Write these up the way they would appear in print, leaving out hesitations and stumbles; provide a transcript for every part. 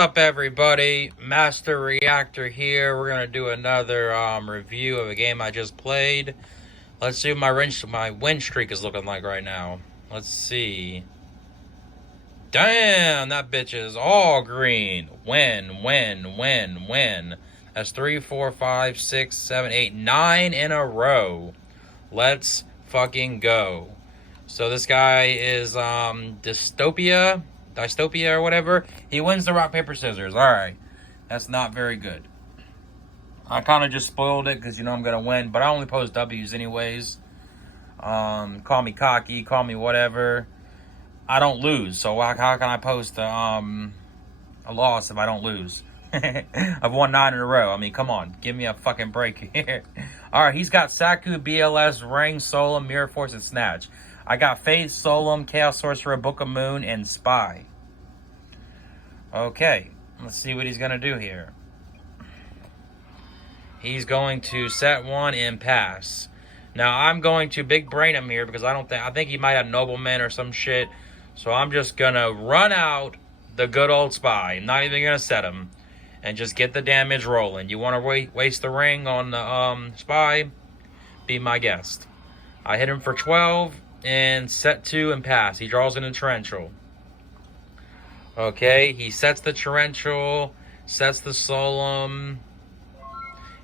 Up everybody, Master Reactor here. We're gonna do another review of a game I just played. Let's see what my win streak is looking like right now. Let's see. Damn, that bitch is all green. Win. That's 3, 4, 5, 6, 7, 8, 9 in a row. Let's fucking go. So this guy is dystopia or whatever. He wins the rock, paper, scissors. Alright. That's not very good. I kind of just spoiled it because, you know, I'm going to win. But I only post W's anyways. Call me cocky. Call me whatever. I don't lose. So how can I post a loss if I don't lose? I've won 9 in a row. I mean, come on. Give me a fucking break here. Alright, he's got Saku, BLS, Ring, Solemn, Mirror Force, and Snatch. I got Faith, Solemn, Chaos Sorcerer, Book of Moon, and Spy. Okay, let's see what he's going to do here. He's going to set one and pass. Now, I'm going to big brain him here because I think he might have Nobleman or some shit. So I'm just going to run out the good old Spy. I'm not even going to set him. And just get the damage rolling. You want to waste the ring on the Spy? Be my guest. I hit him for 12 and set 2 and pass. He draws in a torrential. Okay, he sets the torrential, sets the solemn,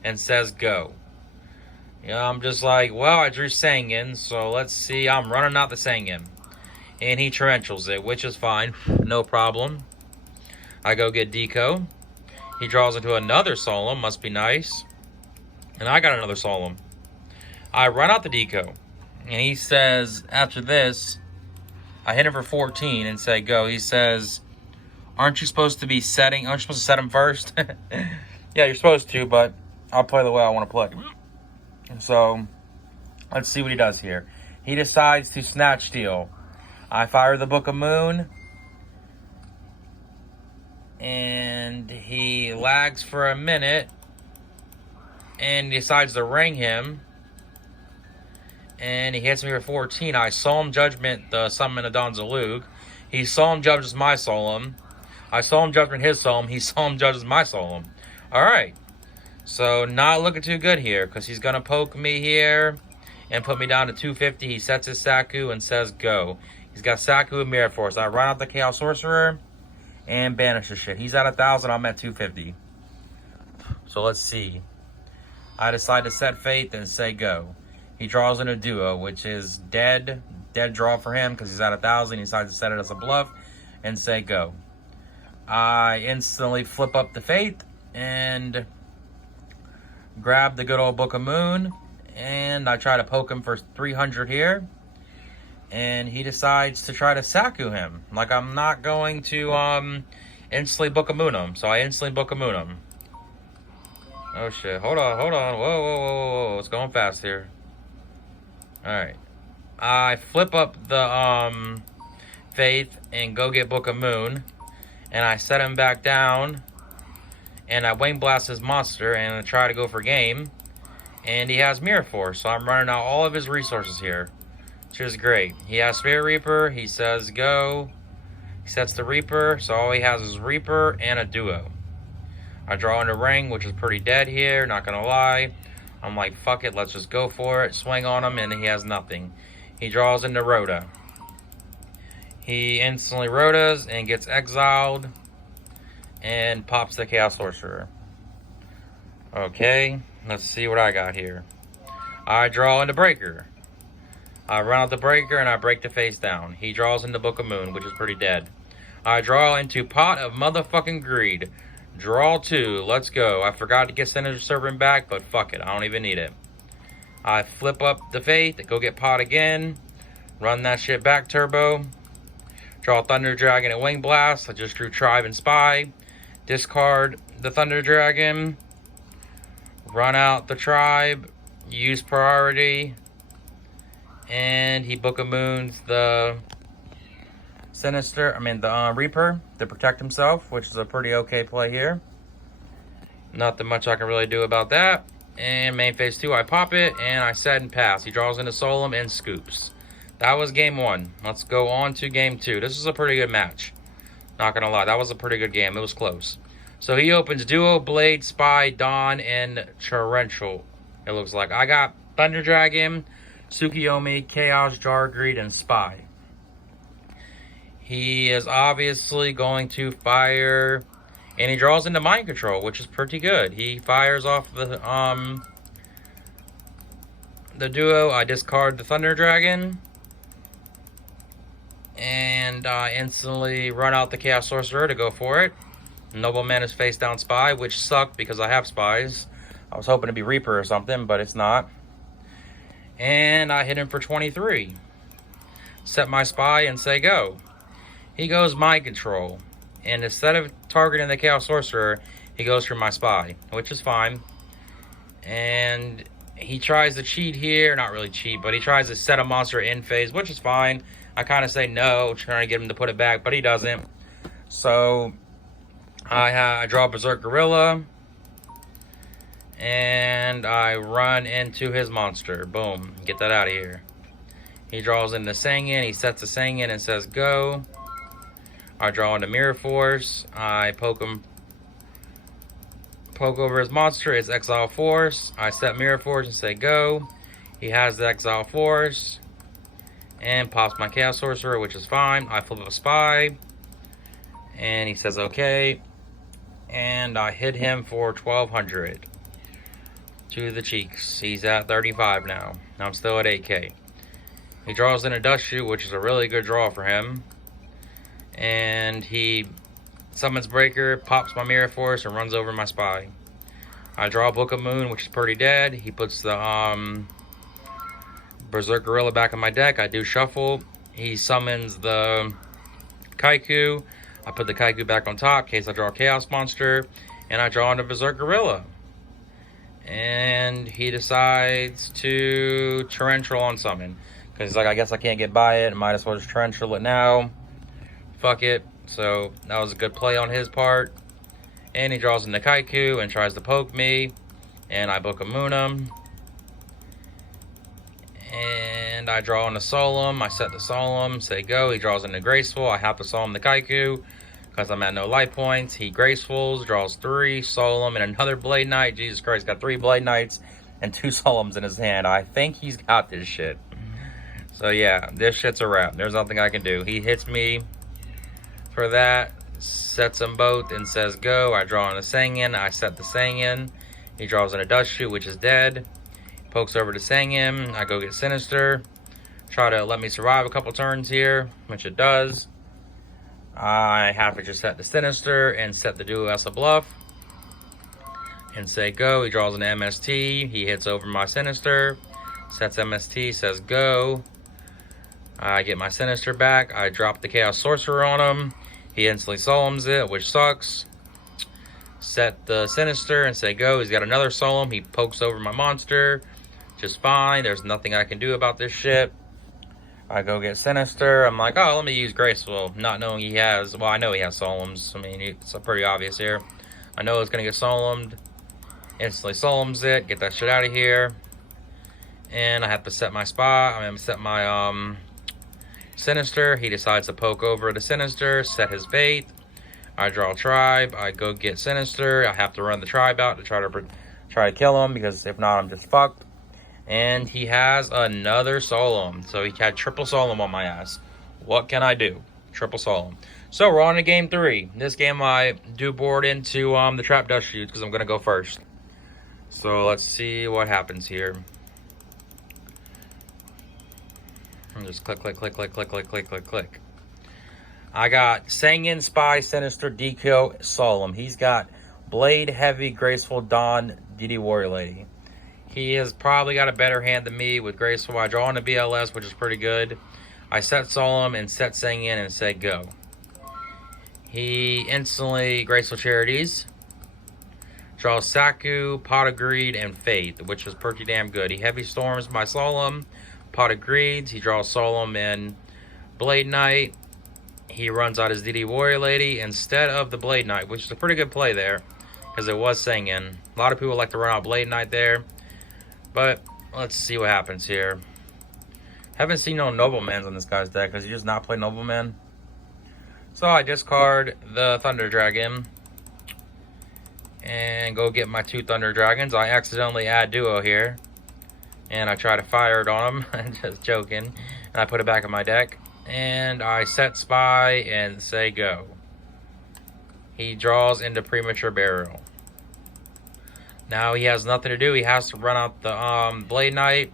and says go. Yeah, I'm just like, well, I drew Sangan, so let's see. I'm running out the Sangan. And he torrentials it, which is fine. No problem. I go get Deco. He draws into another solemn, must be nice. And I got another solemn. I run out the Deco. And he says, after this, I hit him for 14 and say go. He says, aren't you supposed to set him first? Yeah, you're supposed to, but I'll play the way I want to play. So, let's see what he does here. He decides to Snatch Steal. I fire the Book of Moon. And he lags for a minute. And decides to ring him. And he hits me for 14. I Solemn Judgment the Summon of Don Zalug. He Solemn Judges my Solemn. I Solemn Judgment his Solemn. He Solemn Judges my Solemn. Alright. So, not looking too good here. Because he's going to poke me here. And put me down to 250. He sets his Saku and says go. He's got Saku and Mirror Force. I run out the Chaos Sorcerer. And banish the shit. He's at 1,000. I'm at 250. So, let's see. I decide to set Faith and say go. He draws in a duo, which is dead. Dead draw for him because he's at 1,000. He decides to set it as a bluff and say go. I instantly flip up the Faith and grab the good old Book of Moon. And I try to poke him for 300 here. And he decides to try to Saku him. Like, I'm not going to instantly Book of Moon him. So I instantly Book of Moon him. Oh shit, hold on. Whoa. It's going fast here. Alright. I flip up the Faith and go get Book of Moon. And I set him back down. And I Wing Blast his monster and I try to go for game. And he has Mirror Force, so I'm running out all of his resources here. Which is great. He has Spirit Reaper, he says go. He sets the Reaper, so all he has is Reaper and a duo. I draw in a ring, which is pretty dead here, not gonna lie. I'm like, fuck it, let's just go for it. Swing on him, and he has nothing. He draws into Rhoda. He instantly Rhodas and gets exiled. And pops the Chaos Sorcerer. Okay, let's see what I got here. I draw into Breaker. I run out the Breaker and I break the face down. He draws into Book of Moon, which is pretty dead. I draw into Pot of Motherfucking Greed. Draw 2. Let's go. I forgot to get Sinister Servant back, but fuck it. I don't even need it. I flip up the Faith. Go get Pot again. Run that shit back, Turbo. Draw Thunder Dragon and Wing Blast. I just drew Tribe and Spy. Discard the Thunder Dragon. Run out the Tribe. Use priority. And he Book of Moons the Reaper to protect himself, which is a pretty okay play here. Nothing much I can really do about that. And main phase 2, I pop it, and I set and pass. He draws into Solemn and scoops. That was game 1. Let's go on to game 2. This is a pretty good match. Not gonna lie, that was a pretty good game. It was close. So he opens Duo, Blade, Spy, Dawn, and Torrential. It looks like. I got Thunder Dragon, Tsukiyomi, Chaos, Jargreed, and Spy. He is obviously going to fire, and he draws into Mind Control, which is pretty good. He fires off the Duo. I discard the Thunder Dragon, and instantly run out the Chaos Sorcerer to go for it. Nobleman is face down Spy, which sucked because I have Spies. I was hoping to be Reaper or something, but it's not. And I hit him for 23. Set my Spy and say go. He goes Mind Control. And instead of targeting the Chaos Sorcerer, he goes for my Spy, which is fine. And he tries to cheat here. Not really cheat, but he tries to set a monster in phase, which is fine. I kind of say no, trying to get him to put it back, but he doesn't. So I draw Berserk Gorilla. And I run into his monster. Boom. Get that out of here. He draws in the Sangan. He sets the Sangan and says go. I draw into Mirror Force. I poke over his monster. It's Exile Force. I set Mirror Force and say go. He has the Exile Force. And pops my Chaos Sorcerer, which is fine. I flip a Spy. And he says okay. And I hit him for 1200. To the cheeks. He's at 35 now. I'm still at 8k. He draws in a Dust Shoot, which is a really good draw for him. And he summons Breaker, pops my Mirror Force, and runs over my Spy. I draw Book of Moon, which is pretty dead. He puts the Berserk Gorilla back in my deck. I do Shuffle. He summons the Kaiku. I put the Kaiku back on top in case I draw a Chaos Monster. And I draw into Berserk Gorilla. And he decides to Torrential on summon. Because he's like, I guess I can't get by it. Might as well just Torrential it now. Fuck it. So that was a good play on his part. And he draws in the Kaiku and tries to poke me. And I Book of Moon him. And I draw in a Solemn. I set the Solemn. Say go. He draws in the Graceful. I have to Solemn the Kaiku. Because I'm at no life points. He Gracefuls, draws 3, Solemn, and another Blade Knight. Jesus Christ, got 3 Blade Knights and 2 Solemns in his hand. I think he's got this shit. So yeah, this shit's a wrap. There's nothing I can do. He hits me for that, sets them both, and says go. I draw in a Sangan. I set the Sangan. He draws in a Dust Shoot, which is dead. Pokes over to Sangan. I go get Sinister. Try to let me survive a couple turns here, which it does. I have to just set the Sinister and set the Duo as a bluff. And say go. He draws an MST. He hits over my Sinister. Sets MST, says go. I get my Sinister back. I drop the Chaos Sorcerer on him. He instantly Solemns it, which sucks. Set the Sinister and say go. He's got another Solemn. He pokes over my monster. Just fine. There's nothing I can do about this shit. I go get Sinister. I'm like, oh, let me use Graceful. Not knowing he has, well, I know he has Solemns. I mean, it's pretty obvious here. I know it's going to get Solemned. Instantly Solemns it. Get that shit out of here. And I have to set my Spy. I'm going to set my Sinister. He decides to poke over the Sinister. Set his Fate. I draw a Tribe. I go get Sinister. I have to run the Tribe out to try to kill him. Because if not, I'm just fucked. And he has another Solemn. So he had triple Solemn on my ass. What can I do? Triple Solemn. So we're on to game 3. This game I do board into the Trap Dust Shoots because I'm going to go first. So let's see what happens here. Just click, click, click, click, click, click, click, click, click. I got Sangan, Spy, Sinister, Yugioh, Solemn. He's got Blade, Heavy, Graceful, Dawn, DD Warrior Lady. He has probably got a better hand than me with Graceful. I draw on a BLS, which is pretty good. I set Solemn and set Sangan and say go. He instantly Graceful Charities. Draws Saku, Pot of Greed, and Faith, which is pretty damn good. He Heavy Storms my Solemn, Pot of Greeds. He draws Solemn and Blade Knight. He runs out his DD Warrior Lady instead of the Blade Knight, which is a pretty good play there, because it was Sangan. A lot of people like to run out Blade Knight there. But let's see what happens here. Haven't seen no Noblemans on this guy's deck. Does he just not play Nobleman? So I discard the Thunder Dragon and go get my 2 Thunder Dragons. I accidentally add Duo here, and I try to fire it on him. Just joking. And I put it back in my deck, and I set Spy and say go. He draws into Premature Burial. Now he has nothing to do. He has to run out the Blade Knight.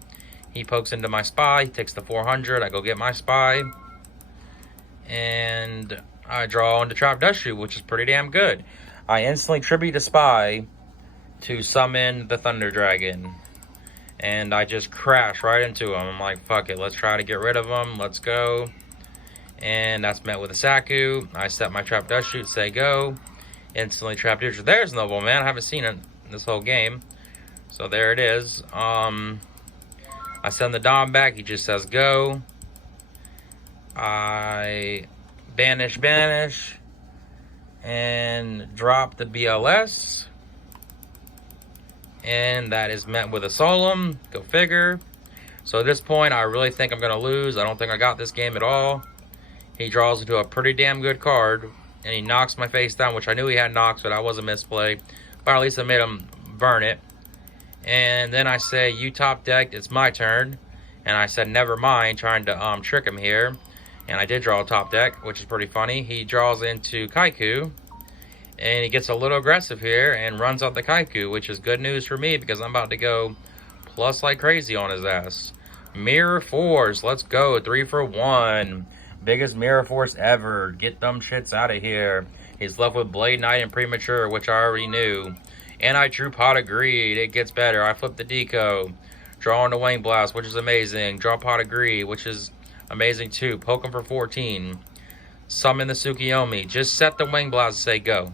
He pokes into my Spy. He takes the 400. I go get my Spy, and I draw into Trap Dusty, which is pretty damn good. I instantly tribute the Spy to summon the Thunder Dragon. And I just crash right into him. I'm like, fuck it, let's try to get rid of him. Let's go. And that's met with a Saku. I set my Trap Dust Shoot, say go. Instantly Trap Dust. There's Noble Man. I haven't seen it this whole game. So there it is. I send the Dom back. He just says go. I banish. And drop the BLS. And that is met with a Solemn. Go figure. So at this point, I really think I'm going to lose. I don't think I got this game at all. He draws into a pretty damn good card. And he knocks my face down, which I knew he had knocks, but that was a misplay. But at least I made him burn it. And then I say, you top decked, it's my turn. And I said, never mind, trying to trick him here. And I did draw a top deck, which is pretty funny. He draws into Kaiku. And he gets a little aggressive here and runs out the Kaiku, which is good news for me because I'm about to go plus like crazy on his ass. Mirror Force, let's go. 3 for 1. Biggest Mirror Force ever. Get them shits out of here. He's left with Blade Knight and Premature, which I already knew. And I drew Pot of Greed. It gets better. I flip the Deco. Draw into Wing Blast, which is amazing. Draw Pot of Greed, which is amazing too. Poke him for 14. Summon the Tsukiyomi. Just set the Wing Blast and say go.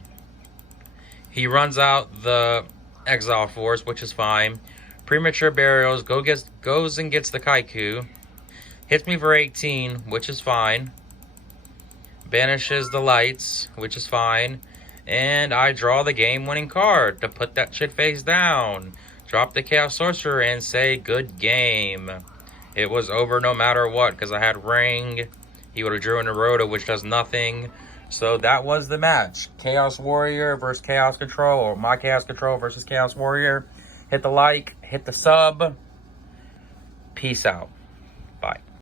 He runs out the Exile Force, which is fine. Premature Burials, goes and gets the Kaiku. Hits me for 18, which is fine. Banishes the Lights, which is fine. And I draw the game-winning card to put that shit face down. Drop the Chaos Sorcerer and say good game. It was over no matter what, because I had Ring. He would have drew into Rhoda, which does nothing. So that was the match. Chaos Warrior versus Chaos Control, or my Chaos Control versus Chaos Warrior. Hit the like, hit the sub. Peace out.